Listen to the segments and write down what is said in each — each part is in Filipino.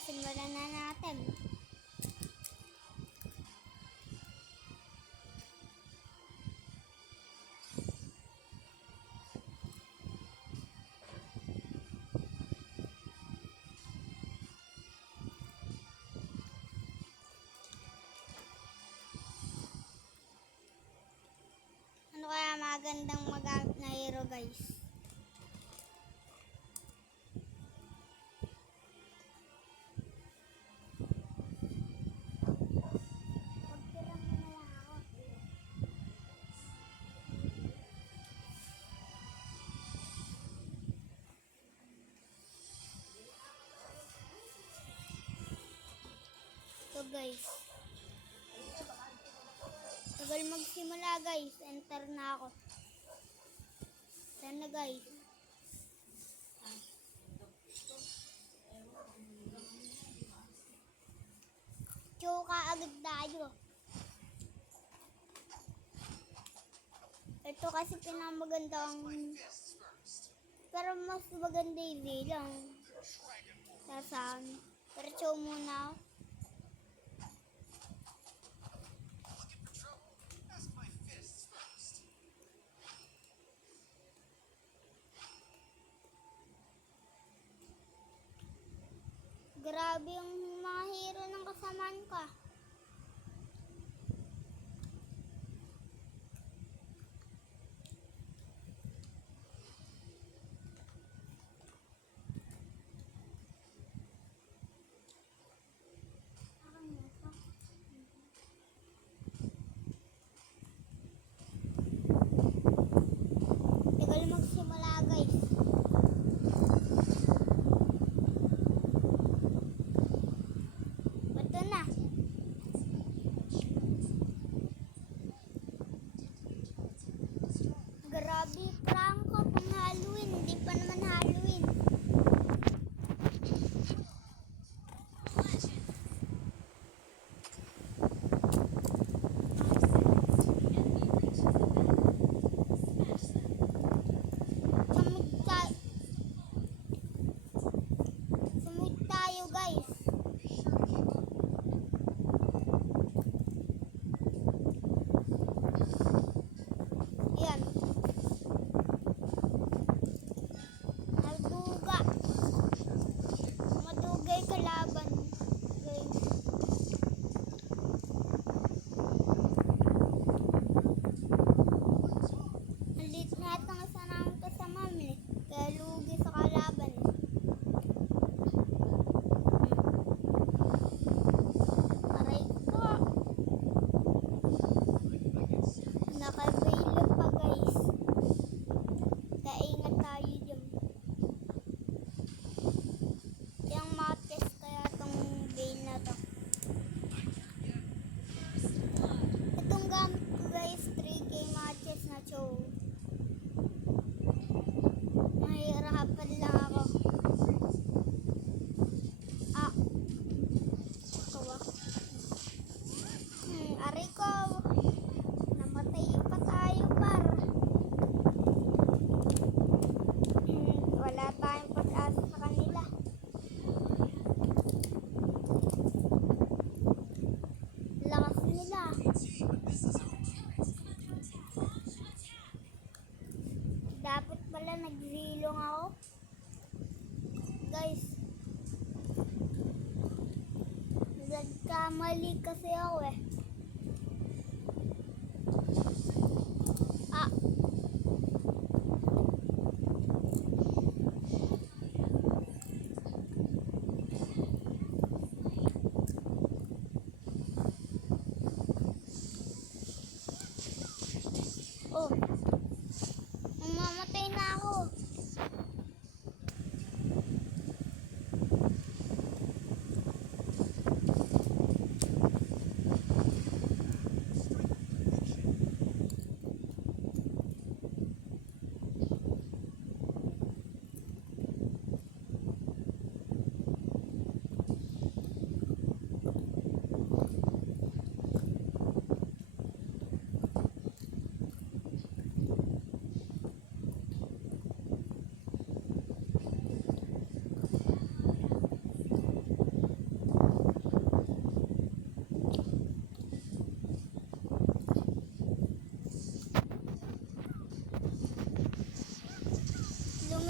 simulan na natin. Ano kaya magandang magamit na hero, guys? Magtira mo na lang ako. So guys, tagal magsimula guys, enter na ako. Sana guys. Choka agad tayo. Ito kasi pinamagandang, pero mas maganda hindi lang. Sasaan. Pero chow muna ako. Grabe yung mga hero ng kasamaan ka. Tagal magsimula guys. Ito na. Grabe, prangko pang Halloween. Hindi pa naman Halloween. Sumud tayo guys. Yan. Nagduga. Madugay kalaban. Guys. Alit na itong isa namin kasama eh. Kaya lugi sa kalaban eh. Aray ko. Nakabailo pa guys. Kaingat tayo dyan. Yung matches kaya itong veil na to. Itong gamit ko guys, 3K matches na show. Mahirapan lang ako. Ah. Kawa. Aray ko. Namatay pa tayo par. Wala tayong pag-asa sa kanila. Lakas nila. Dapat pala nagzilong ako. Guys. Nagkamali kasi ako eh. Ah. Oh. Mamamatay na ako.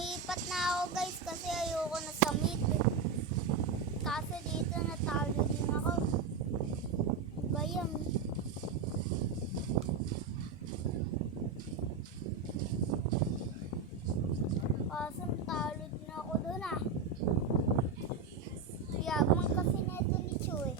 Lumipat na ako guys kasi ayoko na sa mid. Kaso dito natalo din ako. Ba yan? Kaso natalo din ako doon ah. Yabang kasi neto ni Chu eh.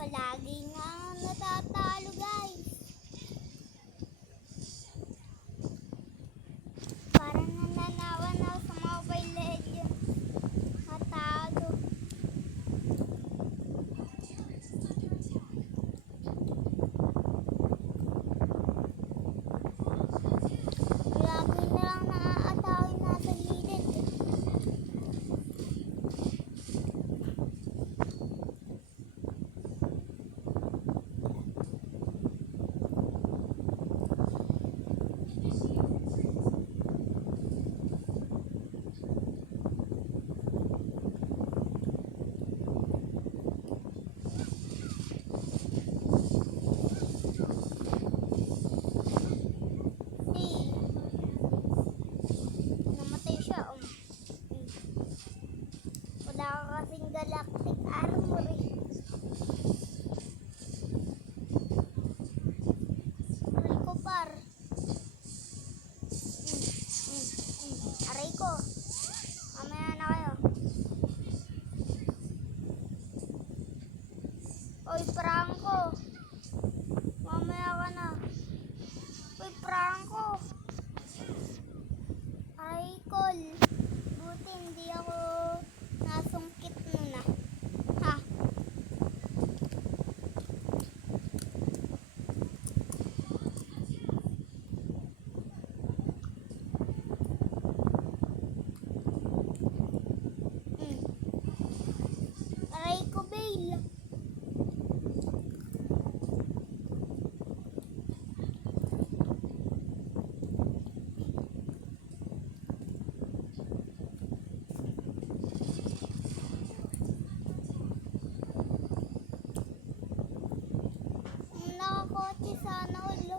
Palagi nga natatalo guys. Parang nananawan ako sa Mobile Legends. Matalo. Lagi na lang naaatawin nasa gilid. Namatay siya. Wala ka kasing galactic armor eh. Aray ko par. Aray ko. Mamaya na kayo. Oy Franco. Mamaya ka na. Oy Franco. Aray kol. Buti hindi ako nasungkit nun ah. Ha? Aray ko bail. Nakakotse sana ulo.